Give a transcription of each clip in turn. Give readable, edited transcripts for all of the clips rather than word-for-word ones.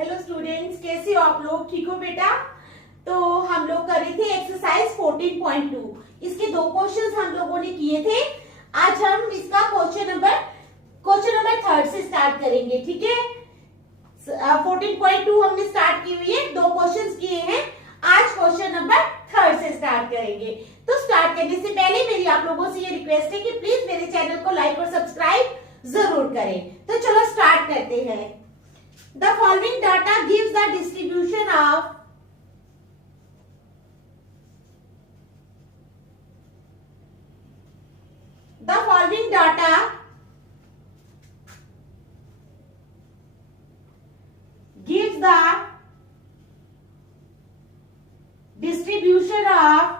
Hello students, कैसे हो आप लोग? ठीक हो बेटा? तो हम लोग कर रहे थे एक्सरसाइज 14.2। इसके दो क्वेश्चंस हम लोगों ने किए थे। आज हम इसका क्वेश्चन नंबर थर्ड से स्टार्ट करेंगे। ठीक है, 14.2 हमने स्टार्ट की हुई है, दो क्वेश्चंस किए हैं। आज क्वेश्चन नंबर थर्ड से स्टार्ट करेंगे। तो स्टार्ट करने से पहले मेरी आप लोगों से ये रिक्वेस्ट है कि प्लीज मेरे चैनल को लाइक और सब्सक्राइब जरूर करें। तो चलो स्टार्ट करते हैं। The following data gives the distribution of the following data gives the distribution of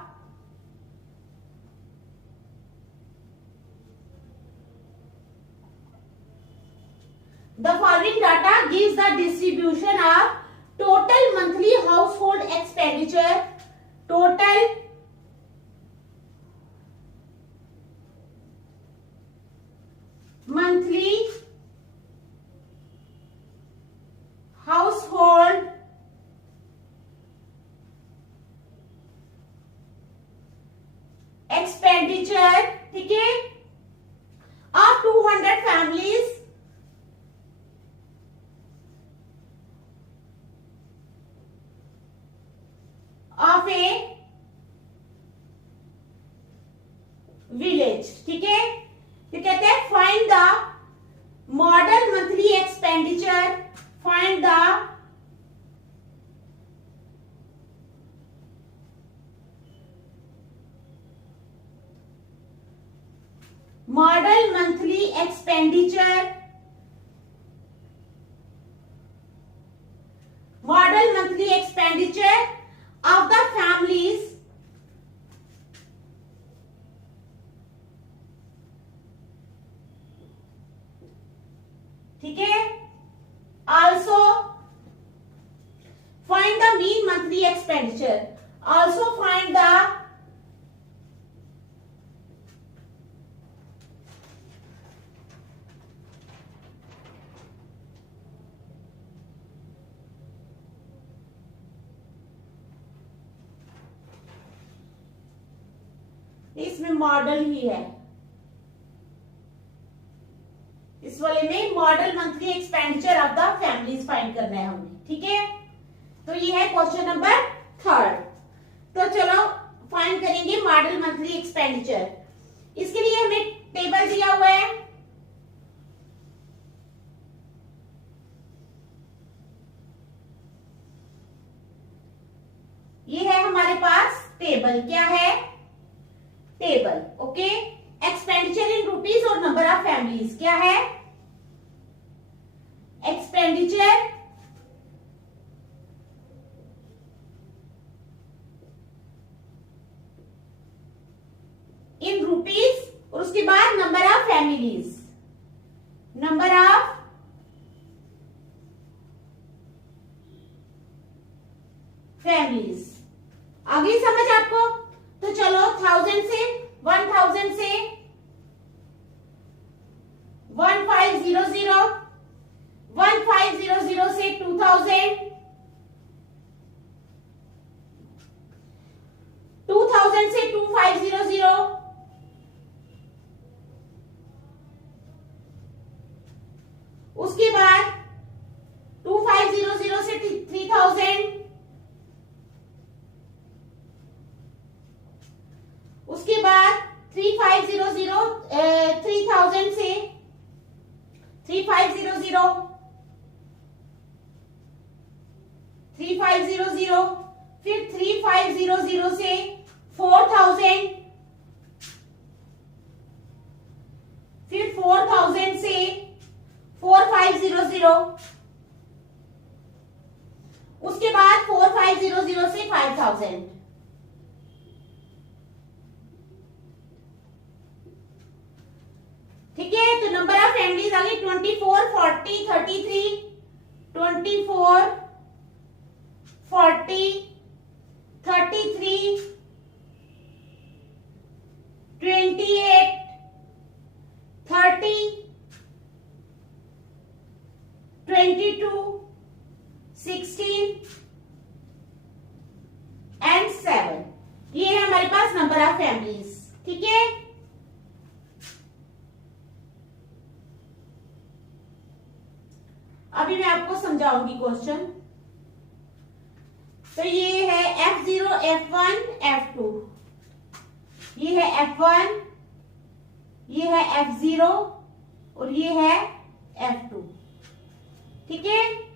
the following data gives the distribution of total monthly household expenditure, total monthly household expenditure, ठीक है, of 200 families of a village। ठीक है, ये कहते हैं find the model monthly expenditure, find the model monthly expenditure, model monthly expenditure of the families ठीक है। also find the mean monthly expenditure, also find the इसमें मॉडल ही है, इस वाले में model monthly expenditure of the families find करना है हमें। ठीक है, तो ये है क्वेश्चन नंबर थर्ड। तो चलो फाइंड करेंगे मॉडल मंथली एक्सपेंडिचर। इसके लिए हमें टेबल दिया हुआ है। ये है हमारे पास टेबल, क्या है? Table. Okay, expenditure in rupees और नंबर ऑफ फैमिलीज क्या है? एक्सपेंडिचर इन रुपीज और उसके बाद number of families, number of families. आगे समझ आपको? तो चलो 1000 से 1000 से 1500, 1500 से 2000, 2000 से 2500, उसके बाद 2500 से 3000, उसके बाद 3500 3000 से 3500, 3500, फिर 3500 से 4000, फिर 4000 से 4500, उसके बाद 4500 से 5000। ठीक है, तो नंबर ऑफ फैमिलीज आ गई 24, 40, 33, 24, 40, 33, 28, 30, 22, 16 एंड 7। ये है हमारे पास नंबर ऑफ फैमिलीज। ठीक है, अभी मैं आपको समझाऊंगी क्वेश्चन। तो ये है F0, F1, F2, ये है F1, ये है F0 और ये है F2। ठीक है,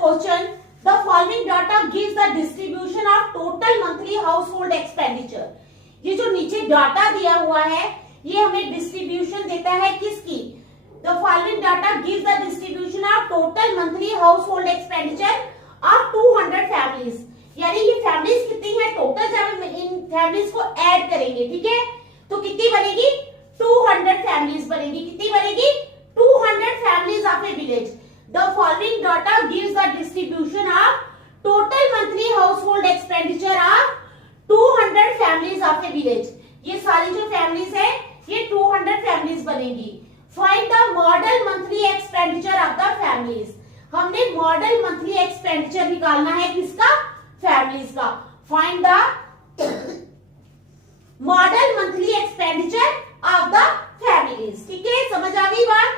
question the following data gives the distribution of total monthly house hold expenditure. ये जो नीचे डाटा दिया हुआ है ये हमें डिस्ट्रीब्यूशन देता है किसकी? The following data gives the distribution of total monthly house hold expenditure of 200 families. यानी ये फैमिलीज कितनी है टोटल, जब हम इन फैमिलीज को ऐड करेंगे, ठीक है, तो कितनी बनेगी? 200 फैमिलीज बनेगी। कितनी बनेगी? 200 families of A village. The following data gives the distribution of total monthly household expenditure of 200 families of a village। ये सारी जो फैमिलीज है ये 200 फैमिलीज बनेगी। Find the model monthly expenditure of the families। हमने मॉडल मंथली एक्सपेंडिचर निकालना है किसका? फैमिलीज का। Find the model monthly expenditure of the families. ठीक है, समझ आ गई बात?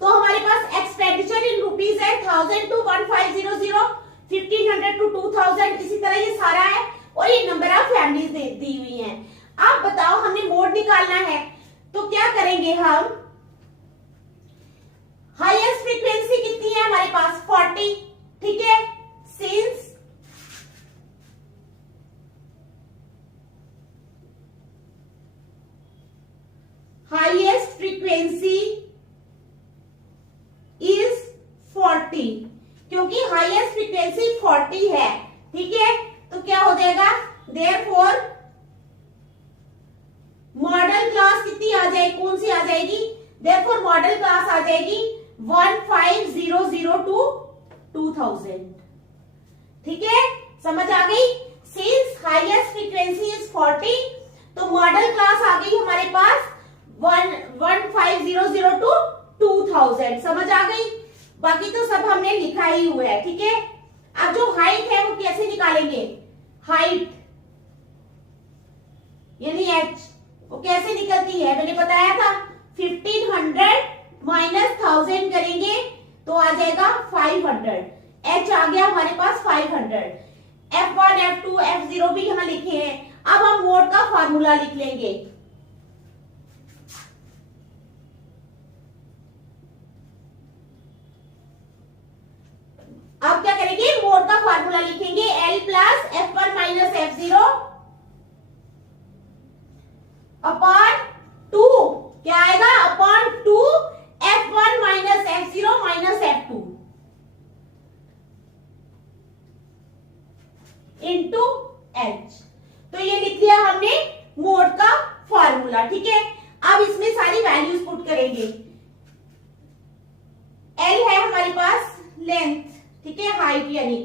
तो हमारे पास एक्सपेंडिचर इन रुपीज है 1000 to 1500, 1500 to 2000, इसी तरह ये सारा है और ये नंबर ऑफ फैमिलीज दी हुई हैं। आप बताओ हमने मोड निकालना है तो क्या करेंगे हम? हाईएस्ट फ्रीक्वेंसी कितनी है हमारे पास? 40। ठीक है, सिंस हाईएस्ट फ्रीक्वेंसी इज 40, क्योंकि हाईएस्ट फ्रीक्वेंसी 40 है। ठीक है, तो क्या हो जाएगा? देयरफॉर मॉडल क्लास कितनी आ जाएगी? कौन सी आ जाएगी? देयरफॉर मॉडल क्लास आ जाएगी 1500 टू 2000। ठीक है, समझ आ गई? सिंस हाईएस्ट फ्रीक्वेंसी इज 40 तो मॉडल क्लास आ गई हमारे पास 1500 टू 2000। समझ आ गई? बाकी तो सब हमने लिखा ही हुआ है। ठीक है, अब जो हाइट है वो कैसे निकालेंगे? हाइट यानी h वो कैसे निकलती है? मैंने बताया था 1500 माइनस 1000 करेंगे तो आ जाएगा 500। h आ गया हमारे पास 500। F1, F2, F0 भी यहां लिखे हैं। अब हम मोड का फॉर्मूला लिख लेंगे। अब क्या करेंगे? मोड का फॉर्मूला लिखेंगे L plus F1 minus F0 upon 2। क्या आएगा? Upon 2 F1 minus F0 minus F2 into H। तो ये लिख लिया हमने मोड का फॉर्मूला। ठीक है, अब इसमें सारी वैल्यूज पुट करेंगे। L है हमारे पास लेंथ, ठीक है, हाइट यानी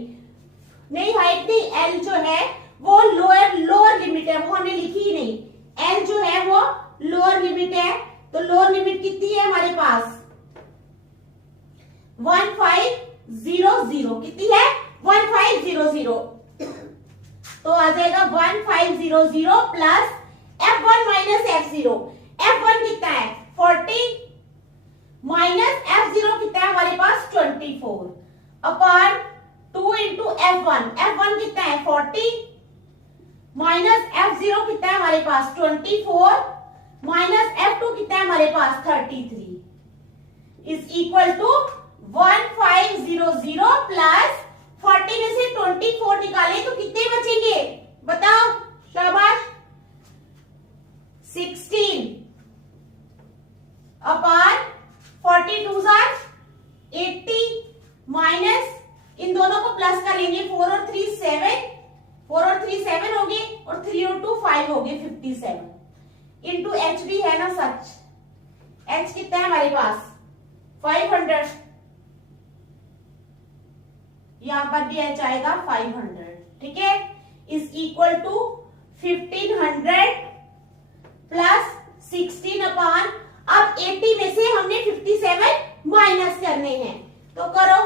नहीं, हाइट नहीं, एल जो है वो लोअर लिमिट है, वो हमने लिखी ही नहीं। एल जो है वो लोअर लिमिट है, तो लोअर लिमिट कितनी है हमारे पास? 1500। कितनी है? 1500। तो आ जाएगा 1500 plus F1 minus F0। F1 कितना है? 40 माइनस F0 कितना है हमारे पास? 24 अपॉन 2 इंटू F1। F1 कितना है? 40 माइनस F0 कितना है हमारे पास? 24 माइनस F2 कितना है हमारे पास? 33 इज इक्वल टू 1500 प्लस 40 में से 24 निकाले तो कितने बचेंगे? बताओ, शाबाश। 16 अपॉन 42 80 माइनस इन दोनों को प्लस कर लेंगे 4 और 3 7, 4 और 3 7 हो गए और 3 और 2 5 हो गए 57 इंटू एच भी है ना सच, h कितना है हमारे पास 500, यहां पर भी h आएगा 500, ठीक है, is equal to 1500 plus 16 upon, अब 80 में से हमने 57 माइनस करने हैं, तो करो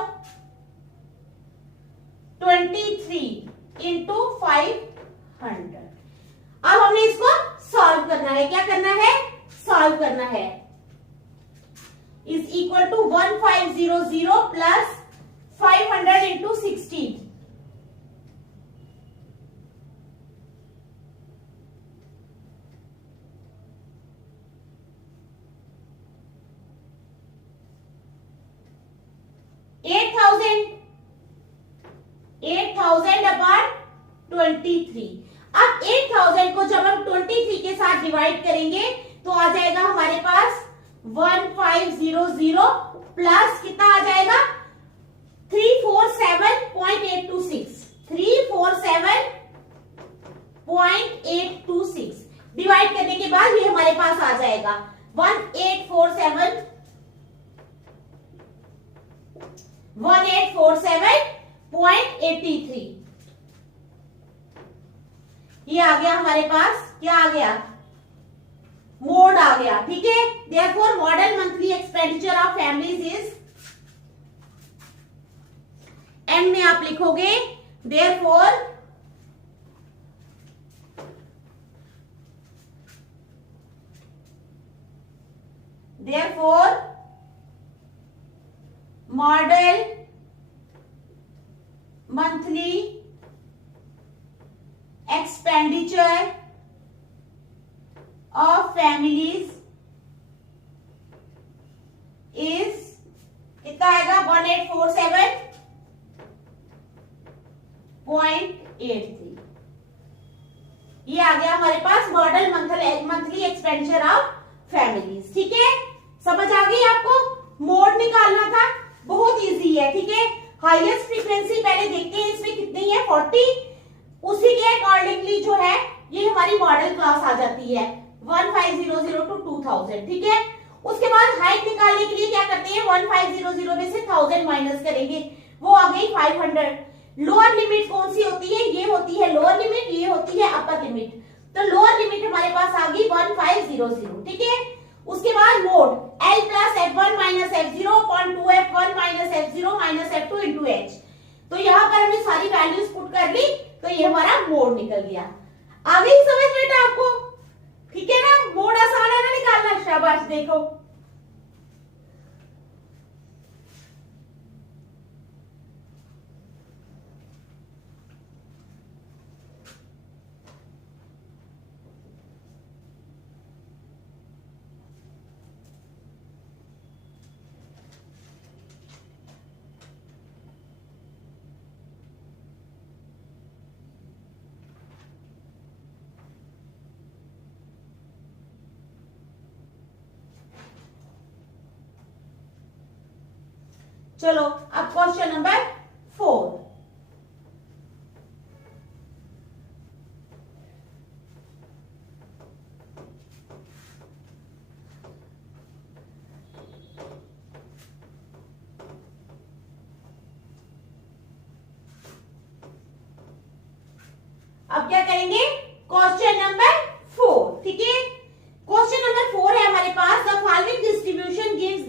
23 इंटू 500। अब हमने इसको सॉल्व करना है, क्या करना है, सॉल्व करना है, is equal to 1500 plus 500 into 16, eight thousand upon 23। अब 8000 को जब हम 23 के साथ डिवाइड करेंगे तो आ जाएगा हमारे पास 1500 प्लस कितना आ जाएगा 347.826, 347.826 डिवाइड करने के बाद ये हमारे पास आ जाएगा 1847.83। ये आ गया हमारे पास, क्या आ गया, मोड आ गया, ठीक है। Therefore model monthly expenditure of families is, and में आप लिखोगे therefore model monthly expenditure of families is कितना आएगा 1847.83। ये आ गया हमारे पास model monthly expenditure of families, ठीक है, समझ आ गई आपको। मोड निकालना था, बहुत इजी है, ठीक है। हाईएस्ट फ्रीक्वेंसी पहले देखते हैं इसमें कितनी है 40, उसी के अकॉर्डिंगली जो है ये हमारी मॉडल क्लास आ जाती है 1500 टू 2000, ठीक है। उसके बाद हाइट निकालने के लिए क्या करते हैं 1500 में से 1000 माइनस करेंगे, वो आ गई 500। लोअर लिमिट कौन सी होती है, ये होती है लोअर लिमिट, ये होती है अपर लिमिट, तो लोअर लिमिट हमारे पास आ गई 1500, ठीक है। उसके बाद mode L plus F1 minus F0 upon 2F1 minus F0 minus F2 into H, तो यहाँ पर हमने सारी वैल्यूज पुट कर ली, तो ये हमारा मोड निकल गया। आ गई समझ बेटा आपको, ठीक है ना, मोड आसान है ना निकालना, शाबाश, देखो चलो अब क्वेश्चन नंबर 4। अब क्या करेंगे क्वेश्चन नंबर 4, ठीक है। क्वेश्चन नंबर 4 है हमारे पास, the following distribution gives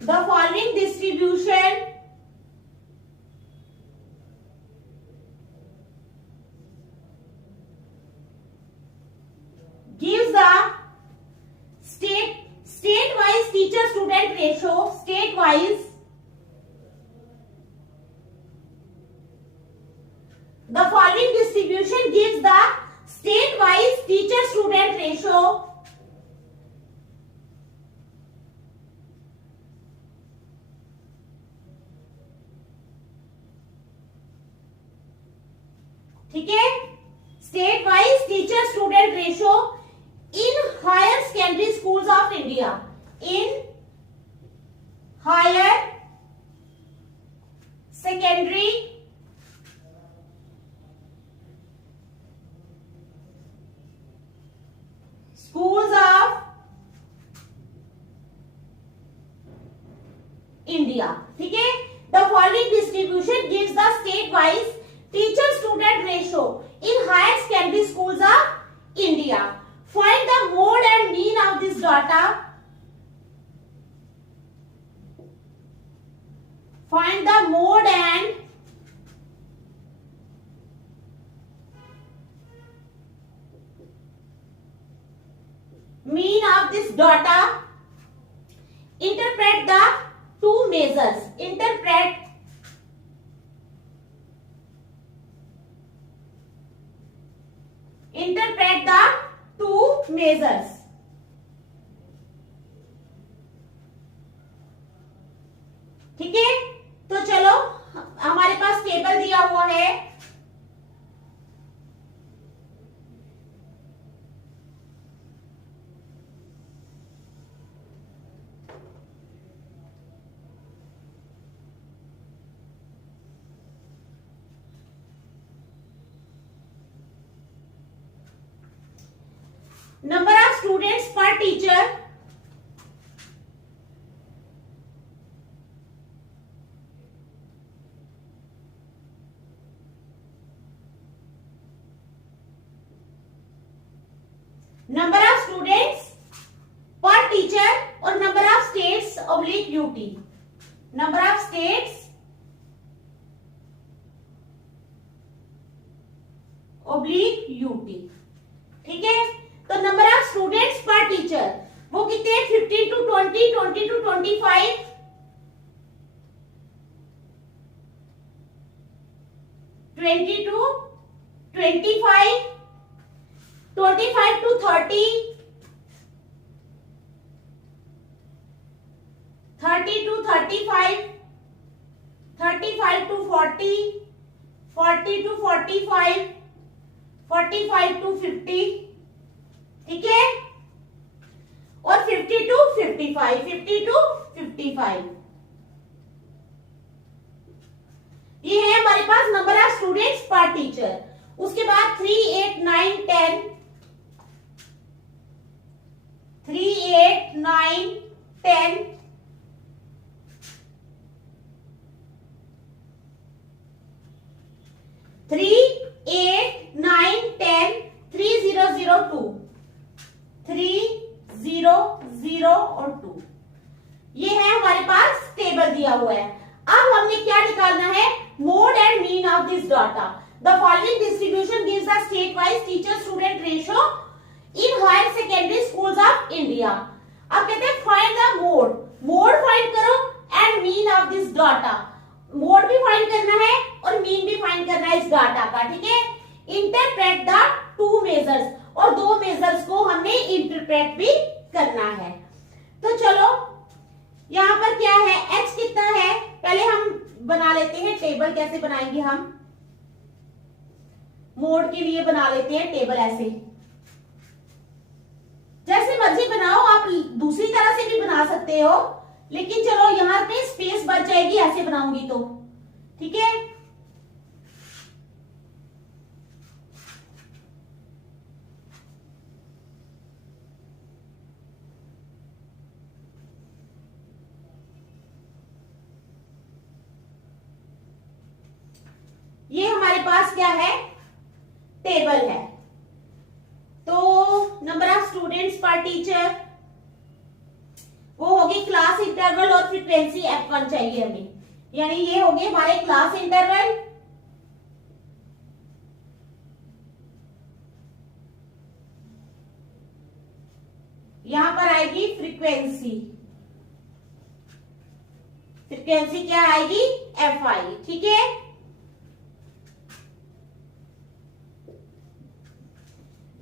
the following distribution gives the state-wise teacher-student ratio, state-wise the following distribution gives the state-wise teacher-student ratio ठीक है, state wise teacher student ratio in higher secondary schools of India, in higher secondary India. ठीक है, the following distribution gives the state wise teacher student ratio in higher secondary schools of India. Find the mode and mean of this data. Find the mode and mean of this data. Interpret the two measures. Interpret the two measures. ठीक है, तो चलो हमारे पास table दिया हुआ है। Number of students per teacher, number of students per teacher और number of states oblique UT, number of states oblique UT। ठीक है, तो नंबर ऑफ स्टूडेंट्स पर टीचर वो कितने हैं? 15 to 20, 20 to 25, 20 to 25, 25 to 30, 30 to 35, 35 to 40, 40 to 45, 45 to 50। ठीक है, और 50 to 55, 50 to 55। ये है हमारे पास नंबर ऑफ स्टूडेंट्स पर टीचर। उसके बाद 3, 8, 9, 10, 3, 8, 9, 10, 3, 8, 9, 10, 3, 0, 0, 2, 3, 0, 0 और 2। ये है हमारे पास टेबल दिया हुआ है। अब हमने क्या निकालना है? Mode and mean of this data. The following distribution gives the state wise teacher student ratio in higher secondary schools of India. अब कहते हैं find the mode. Mode find करो and mean of this data. Mode भी find करना है और mean भी find करना है इस डाटा का। ठीक है, इंटरप्रेट द टू मेजर्स, और दो मेजर्स को हमने इंटरप्रेट भी करना है। तो चलो यहाँ पर क्या है, h कितना है पहले हम बना लेते हैं टेबल। कैसे बनाएंगे हम? मोड के लिए बना लेते हैं टेबल ऐसे, जैसे मर्जी बनाओ, आप दूसरी तरह से भी बना सकते हो, लेकिन चलो यहाँ पे स्पेस बच जाएगी ऐसे बनाऊंगी तो। ठीक है, ये हमारे पास क्या है? टेबल है। तो नंबर ऑफ स्टूडेंट्स पर टीचर वो होगी क्लास इंटरवल और फ्रीक्वेंसी F1 चाहिए हमें, यानी ये होगी हमारे क्लास इंटरवल, यहां पर आएगी फ्रीक्वेंसी। फ्रीक्वेंसी क्या आएगी? Fi। ठीक है,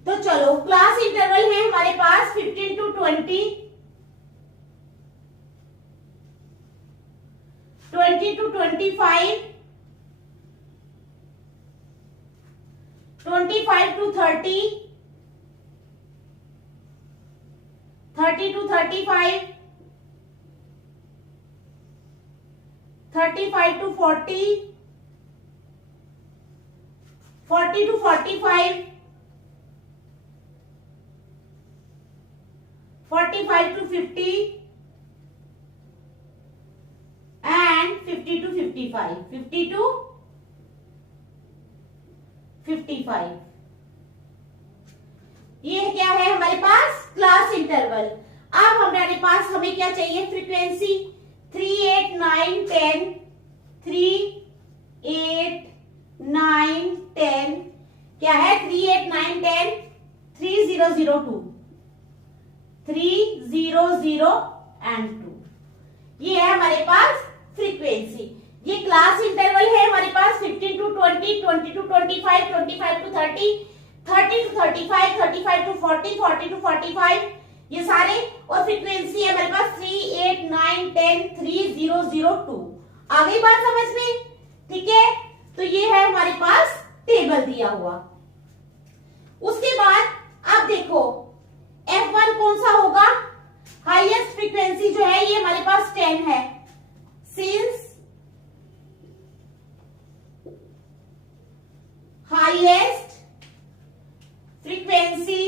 तो चलो क्लास इंटरवल है हमारे पास 15 to 20, 20 to 25, 25 to 30, 30 to 35, 35 to 40, 40 to 45, 45 to 50, 50 to 55, 50 to 55। ये क्या है हमारे पास? Class interval. अब हमारे पास हमें क्या चाहिए? फ्रीक्वेंसी। 3, 8, 9, 10, 3, 8, 9, 10 क्या है? 3, 8, 9, 10, 3002, 300 and 2। ये है हमारे पास फ्रीक्वेंसी। ये क्लास इंटरवल है हमारे पास 15 to 20, 20 to 25, 25 to 30, 30 to 35, 35 to 40, 40 to 45 ये सारे। और फ्रीक्वेंसी है हमारे पास 3, 8, 9, 10, 3002। आ गई बात समझ में? ठीक है, तो ये है हमारे पास टेबल दिया हुआ। उसके बाद आप देखो F1 कौन सा होगा? हाईएस्ट फ्रीक्वेंसी जो है ये हमारे पास 10 है। सिंस हाईएस्ट फ्रीक्वेंसी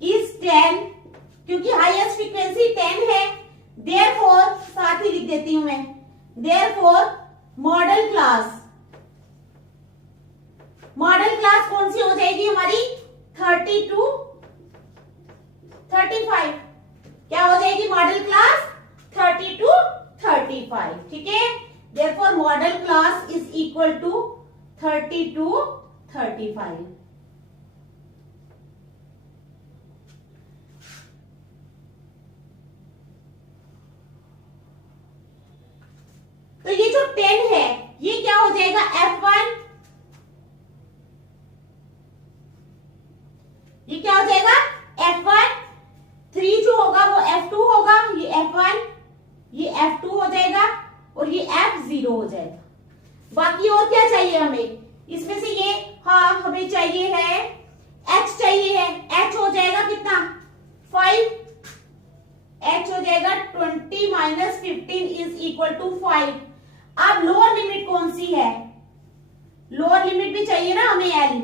इज 10, क्योंकि हाईएस्ट फ्रीक्वेंसी 10 है, देयरफॉर साथ ही लिख देती हूं मैं, देयरफॉर मॉडल क्लास कौन सी हो जाएगी हमारी? 30 to 35। क्या हो जाएगी मॉडल क्लास? 30 to 35। ठीक है, therefore modal class is equal to 30 to 35। तो ये जो 10 है ये क्या हो जाएगा? F1। ये क्या हो जाएगा? F1। 3 जो होगा वो F2 होगा, ये F1, ये F2 हो जाएगा और ये F0 हो जाएगा। बाकी और क्या चाहिए हमें इसमें से? ये हाँ हमें चाहिए है H चाहिए है। H हो जाएगा कितना? 5। H हो जाएगा 20 माइनस 15 इज इक्वल टू 5। अब लोअर लिमिट कौन सी है? लोअर लिमिट भी चाहिए ना हमें, L।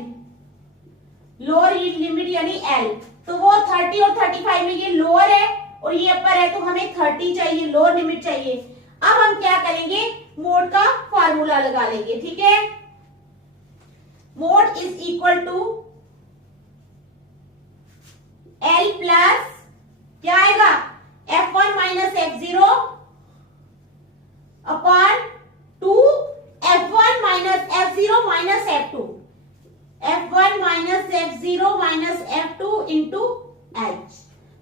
लोअर लिमिट यानी L, तो वो 30 और 35 में ये लोअर है और ये अपर है, तो हमें 30 चाहिए, लोअर लिमिट चाहिए। अब हम क्या करेंगे? मोड का फार्मूला लगा लेंगे। ठीक है, mode is equal to L plus क्या आएगा? F1 minus F0 upon 2 F1 minus F0 minus F2, F1 minus F0 minus F2 into H।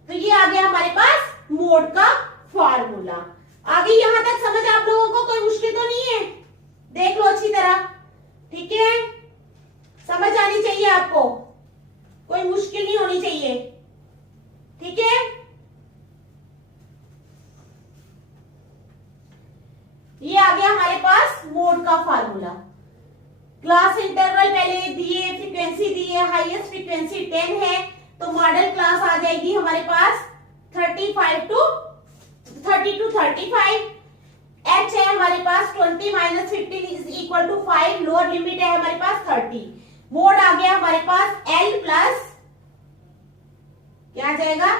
तो ये आ गया हमारे पास मोड का फार्मूला। आगे यहां तक समझ आप लोगों को कोई मुश्किल तो नहीं है? देख लो अच्छी तरह। ठीक है, समझ आनी चाहिए आपको, कोई मुश्किल नहीं होनी चाहिए। ठीक है, ये आ गया हमारे पास मोड का फार्मूला। क्लास इंटरवल पहले दिए, फ्रीक्वेंसी दी है, हाईएस्ट फ्रीक्वेंसी 10 है, तो मॉडल क्लास आ जाएगी हमारे पास 30 to 35। H है हमारे पास 20 minus 15 is equal to 5। Lower limit है हमारे पास 30। मोड आ गया हमारे पास L प्लस क्या आ जाएगा?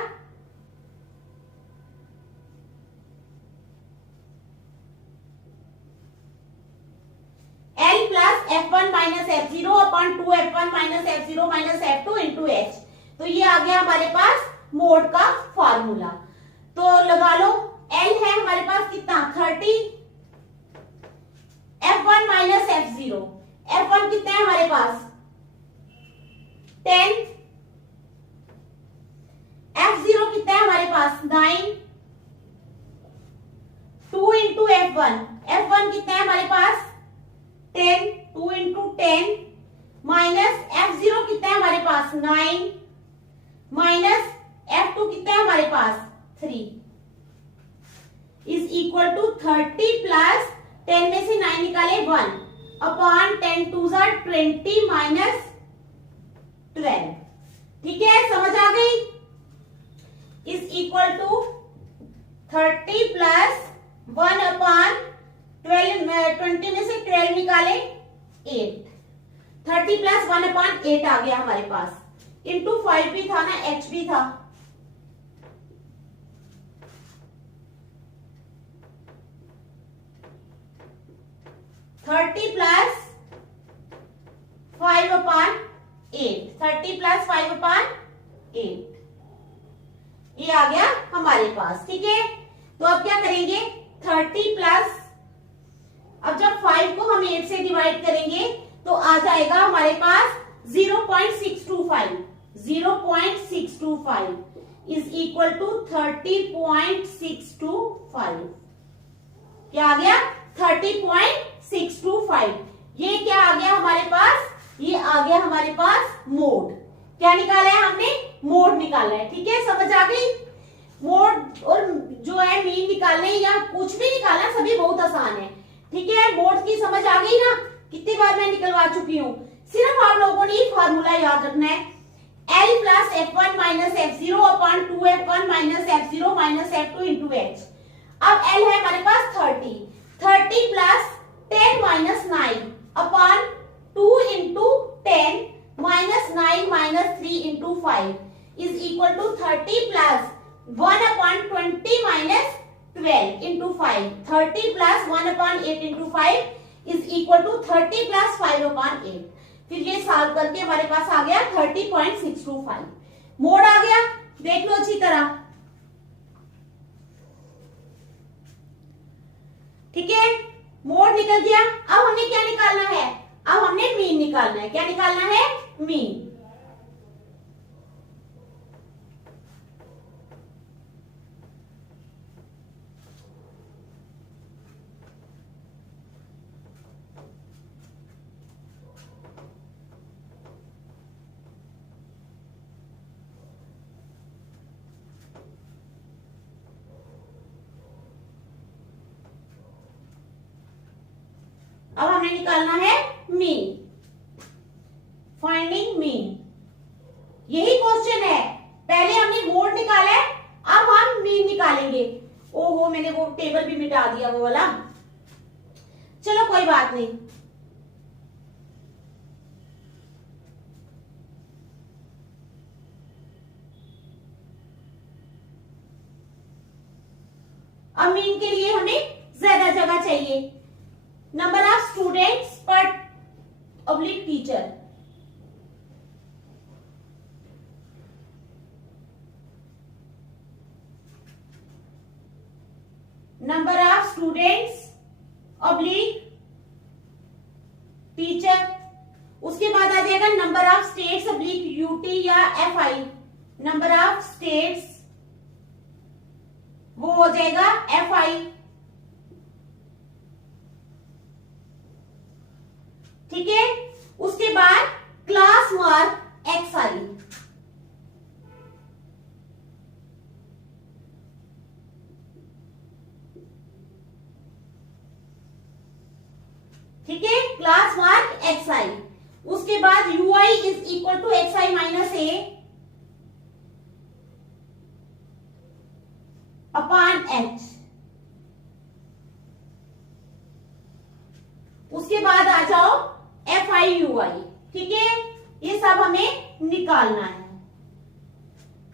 L plus F1 minus F0 upon 2 F1 minus F0 minus F2 into H। तो ये आ गया हमारे पास मोड का फार्मूला। तो लगा लो, L है हमारे पास कितना? 30। F1 माइनस F0, F1 कितना है हमारे पास? 10। F0 कितना है हमारे पास? 9। 2 इंटू F1, F1 कितना है हमारे पास? 10। 2 इंटू 10 माइनस F0 कितना है हमारे पास? 9 माइनस F2 कितना है हमारे पास? 3 इज इक्वल टू 30 प्लस 10 में से 9 निकाले 1 अपॉन 10 2 20 माइनस 12। ठीक है, समझ आ गई? Is equal to 30 plus 1 upon 20 में से 12 निकाले 8। 30 प्लस 1 अपॉन 8 आ गया हमारे पास, इंटू 5 भी था ना, H भी था। 30 प्लस 5 अपॉन 8, 30 प्लस 5 अपॉन 8, ये आ गया हमारे पास। ठीक है, तो अब क्या करेंगे, 30 प्लस, अब जब 5 को हम 8 से डिवाइड करेंगे तो आ जाएगा हमारे पास 0.625, 0.625 इज इक्वल टू 30.625। क्या आ गया, 30.625। ये क्या आ गया हमारे पास, ये आ गया हमारे पास मोड। क्या निकाला है हमने, मोड निकाला है। ठीक है, समझ आ गई। मोड और जो है मीन निकालने या कुछ भी निकालना सभी बहुत आसान है। ठीक है, मोड की समझ आ गई ना, कितनी बार मैं निकलवा चुकी हूँ। सिर्फ आप लोगों ने ये फार्मूला याद रखना है, L plus F1 minus F0 upon 2F1 minus F0 minus F2 into H। अब L है हमारे पास 30, 30 plus 10 minus 9 upon 2 into 10 minus 9 minus 3 into 5 is equal to 30 plus 1 upon 20 minus 12 into 5, 30 plus 1 upon 8 into 5 is equal to 30 plus 5 upon 8। फिर ये solve करके हमारे पास आ गया 30.625। Mode आ गया, देख लो अच्छी तरह। ठीक है, मोड निकल गया। अब हमने क्या निकालना है, अब हमने मीन निकालना है। क्या निकालना है, मीन। अब हमने निकालना है मीन, फाइंडिंग मीन। यही क्वेश्चन है, पहले हमने मोड निकाला है, अब हम मीन निकालेंगे। ओहो, मैंने वो टेबल भी मिटा दिया वो वाला, चलो कोई बात नहीं। अब मीन के लिए हमें ज्यादा जगह चाहिए। नंबर ऑफ स्टूडेंट्स पर oblique teacher, number of students oblique teacher. उसके बाद आ जाएगा number of states oblique UT या एफआई। नंबर ऑफ स्टेट्स वो हो जाएगा एफआई। ठीक है, उसके बाद क्लास मार्क एक्सआई। ठीक है, क्लास मार्क एक्सआई। उसके बाद U I is equal to X I minus A upon H. उसके बाद आ जाओ एफ आई यू आई। ठीक है, ये सब हमें निकालना है।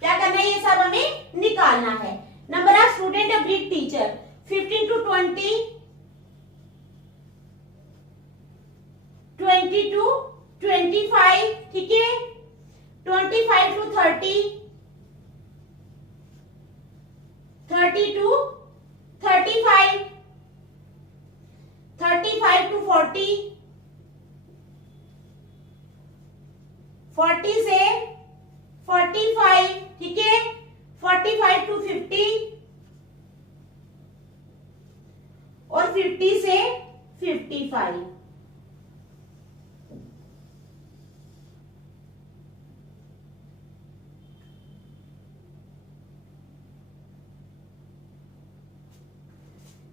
क्या करना है, ये सब हमें निकालना है। Number of student oblique teacher 15 to 20, 20 to 25। ठीक है, 25 टू 30, 30 टू 35, 35 टू 40, 40 से 45। ठीक है, 45 टू 50 और 50 से 55।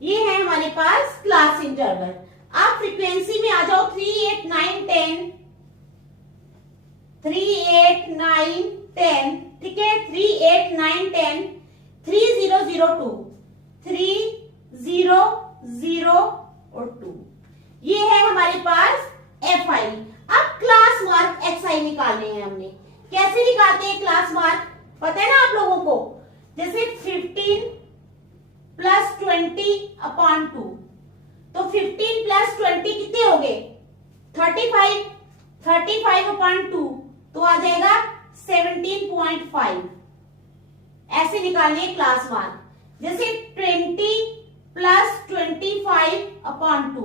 ये है हमारे पास क्लास इंटरवल। आप फ्रीक्वेंसी में आ जाओ 3, 8, 9, 10, 3, 8, 9, 10। ठीक है, 3, 8, 9, 10, 3, 0, 0, 2, 3, 0, 0 और 2। ये है हमारे पास एफ आई। अब क्लास मार्क एक्स आई निकालने हैं हमने। कैसे निकालते हैं क्लास मार्क, पता है ना आप लोगों को। जैसे 15 प्लस 20 अपॉन 2, तो 15 प्लस 20 कितने हो गए 35, 35/2 तो आ जाएगा 17.5। ऐसे निकालिए क्लास मार्क। जैसे 20 प्लस 25/2,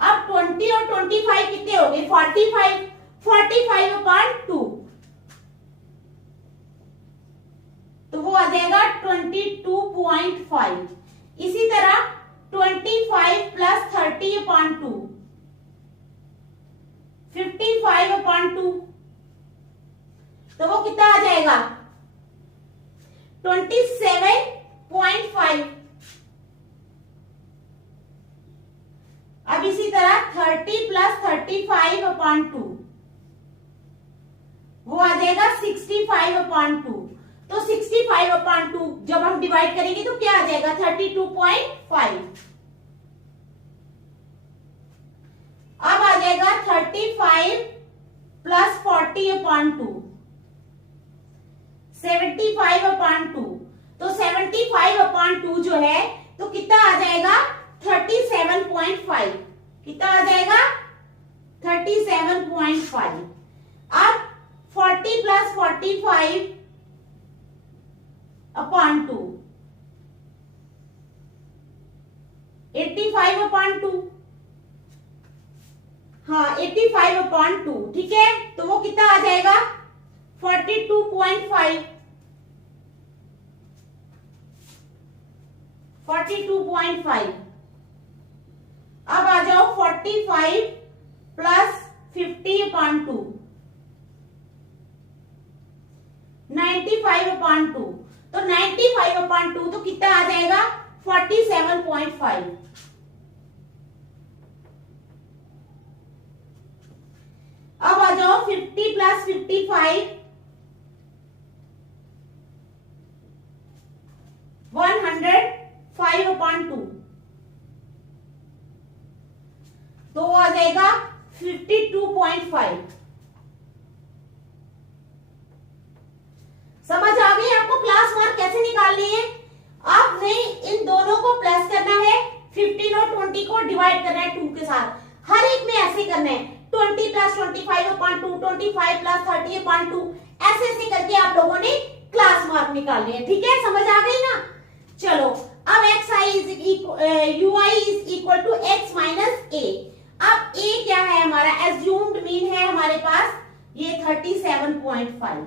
अब 20 और 25 कितने हो गए 45, 45/2 तो वो आ जाएगा 22.5। इसी तरह 25 प्लस 30/2, 55/2 तो वो कितना आ जाएगा 27.5। अब इसी तरह 30 प्लस 35/2 वो आ जाएगा 65/2। तो 65/2 जब हम डिवाइड करेंगे तो क्या आ जाएगा 32.5। अब आ जाएगा 35 प्लस 40/2, 75/2 तो 75/2 जो है तो कितना आ जाएगा 37.5। कितना आ जाएगा 37.5। अब 40 प्लस 45/2 85/2, हाँ 85/2 ठीक है। तो वो कितना आ जाएगा 42.5, 42.5। अब आ जाओ 45 प्लस 50/2 95/2 तो 95/2 तो कितना आ जाएगा 47.5। अब आ जाओ 50 प्लस 55 105/2 तो आ जाएगा 52.5। समझ आ गई आपको क्लास मार्क कैसे निकालनी है। आपने इन दोनों को प्लस करना है, 15 और 20 को डिवाइड करना है 2 के साथ। हर एक में ऐसे करना है 20 प्लस 25/2, 25 प्लस 30/2 ऐसे ऐसे करके आप लोगों ने क्लास मार्क निकालने हैं। ठीक है, समझ आ गई ना। चलो अब ui is equal to x minus a. अब a क्या है हमारा एज्यूम्ड मीन है हमारे पास ये 37.5।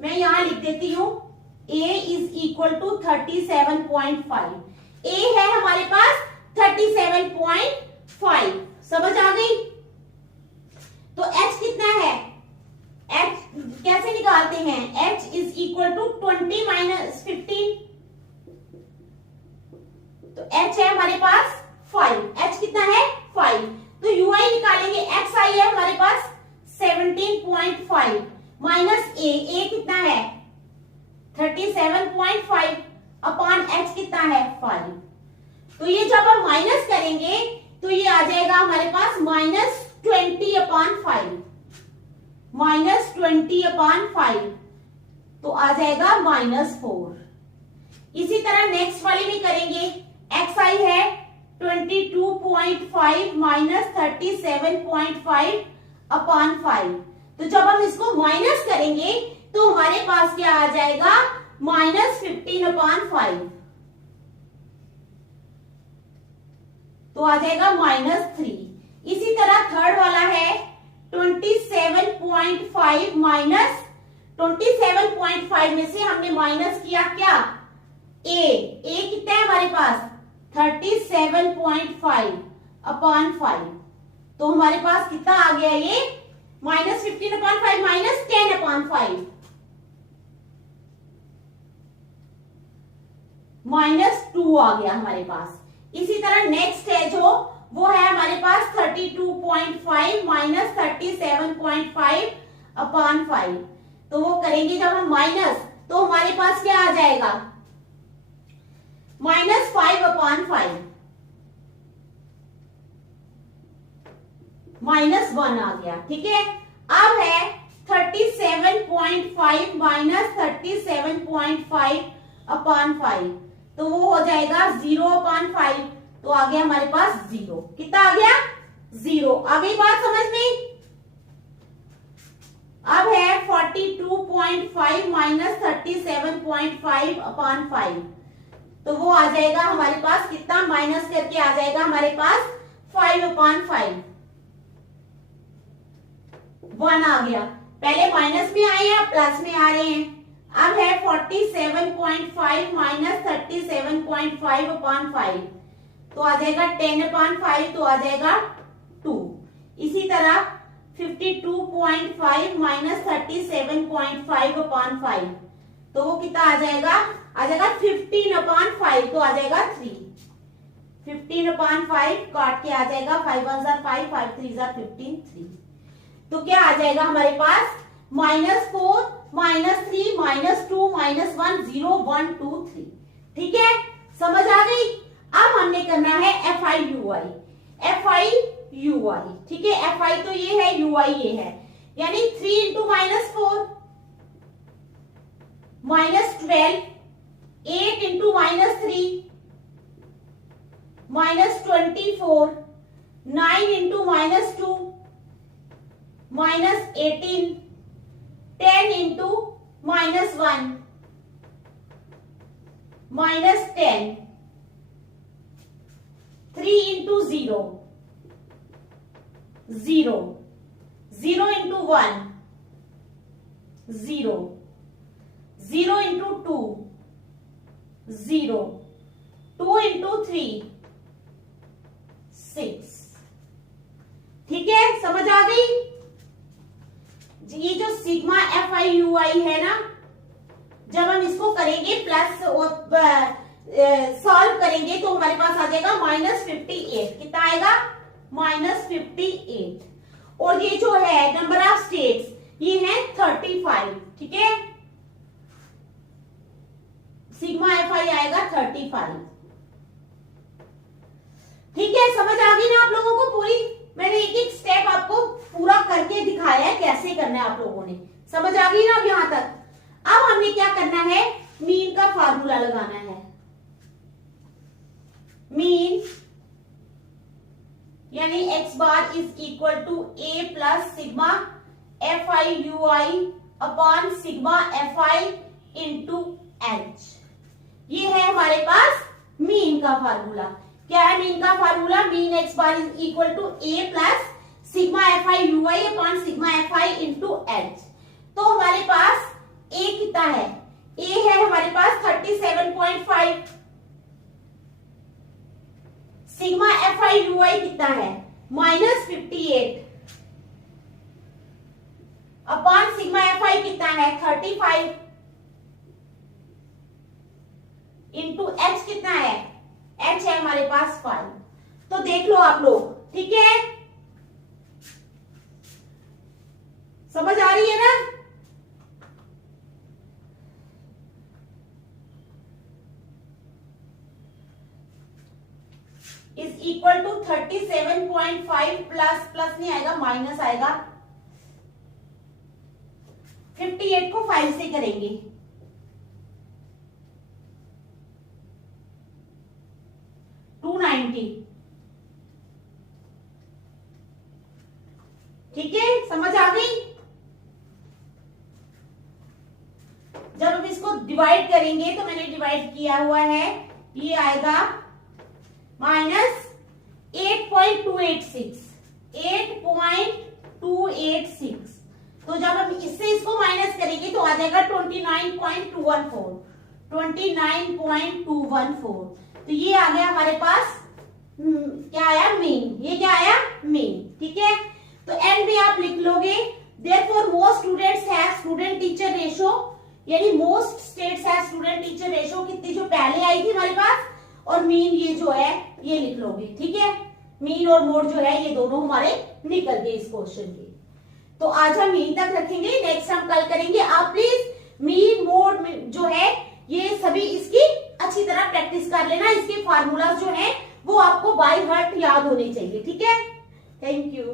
मैं यहां लिख देती हूं a is equal to 37.5। a है हमारे पास 37.5। समझ आ गई। तो h कितना है, h कैसे निकालते हैं, h is equal to 20 minus 15 तो h है हमारे पास 5। h कितना है 5। तो ui निकालेंगे, xi है हमारे पास 17.5 माइनस a कितना है 37.5 अपॉन h कितना है 5। तो ये जब हम माइनस करेंगे तो ये आ जाएगा हमारे पास -20/5, -20/5 तो आ जाएगा -4। इसी तरह नेक्स्ट वाली भी करेंगे। xi है 22.5 माइनस 37.5 अपॉन 5। तो जब हम इसको माइनस करेंगे तो हमारे पास क्या आ जाएगा -15/5 तो आ जाएगा -3। इसी तरह थर्ड वाला है 27.5 माइनस 27.5 में से हमने माइनस किया क्या a कितना है हमारे पास 37.5 अपॉन 5 तो हमारे पास कितना आ गया ये -15/5 माइनस 10/5 -2 आ गया हमारे पास। इसी तरह नेक्स्ट है जो वो है हमारे पास 32.5 माइनस 37.5 अपॉन 5 तो वो करेंगे जब हम माइनस तो हमारे पास क्या आ जाएगा -5/5 -1 आ गया। ठीक है, अब है 37.5 माइनस 37.5 अपॉन 5 तो वो हो जाएगा 0/5, तो आ गया हमारे पास 0। कितना आ गया? 0। आ गई बात समझ में? अब है 42.5 माइनस 37.5/5, तो वो आ जाएगा हमारे पास कितना, माइनस करके आ जाएगा हमारे पास 5/5। 1 आ गया, पहले माइनस में आए या प्लस में आ रहे हैं। अब है 47.5 माइनस 37.5/5, तो आ जाएगा 10/5, तो आ जाएगा 2। इसी तरह 52.5 माइनस 37.5/5, तो वो कितना आ जाएगा? आ जाएगा 15/5, तो आ जाएगा 3। 15/5 काट के आ जाएगा 5 1 5 5 3 15 3। तो क्या आ जाएगा हमारे पास? -4 -3 -2 -1 0 1 2 3। ठीक है, समझ आ गई? अब हमने करना है FI/UI। FI/UI, ठीक है, FI तो ये है, UI ये है, यानी 3 into -4 -12, 8 into -3 -24, 9 into -2 -18, 10 into -1 -10, 3 into 0 0, 0 into 1 0, 0 into 2 0, 2 into 3 6। ठीक है, समझ आ गई? ये जो सिग्मा FI/UI है ना, जब हम इसको करेंगे प्लस सॉल्व करेंगे तो हमारे पास आ जाएगा -58। कितना आएगा? -58। और ये जो है नंबर ऑफ स्टेट्स, ये है 35। ठीक है, सिग्मा FI आएगा 35। ठीक है, समझ आ गई ना आप लोगों को पूरी? मैंने एक एक स्टेप आपको पूरा करके दिखाया है, कैसे करना है आप लोगों ने। समझ आ गई ना अब यहां तक? अब हमने क्या करना है? मीन का फार्मूला लगाना है। मीन यानी x bar is equal to a plus sigma FI/UI upon sigma FI into H। ये है हमारे पास मीन का फार्मूला। क्या है मीन का formula? Mean x bar is equal to a plus sigma FI/UI upon sigma FI into H। तो हमारे पास a कितना है? a है हमारे पास 37.5। सिग्मा FI/UI कितना है? -58 अपॉन सिग्मा FI कितना है? 35 इंटू H कितना है? H है हमारे पास 5। तो देख लो आप लोग, ठीक है, समझ आ रही है ना? इज इक्वल टू 37.5 प्लस नहीं आएगा, माइनस आएगा। 58 को 5 से करेंगे, 290। ठीक है, समझ आ गई? जब हम इसको डिवाइड करेंगे तो मैंने डिवाइड किया हुआ है, ये आएगा -8.286। 8.286। तो जब हम इससे इसको माइनस करेंगे तो आ जाएगा 29.214। 29.214। तो ये आ गया हमारे पास क्या आया? मीन। ये क्या आया? मीन। ठीक है, तो एंड में आप लिख लोगे therefore most students have student teacher ratio, यानी most states have student teacher ratio कितनी जो पहले आई थी हमारे पास, और मीन ये जो है ये लिख लोगे। ठीक है, मीन और मोड जो है ये दोनों हमारे निकल गए इस क्वेश्चन के। तो आज हम मीन तक रखेंगे, नेक्स्ट हम कल करेंगे। आप प्लीज मीन मोड जो है ये सभी इसकी अच्छी तरह प्रैक्टिस कर लेना। इसके फार्मूलाज जो है वो आपको बाय हार्ट याद होने चाहिए। ठीक है, थैंक यू।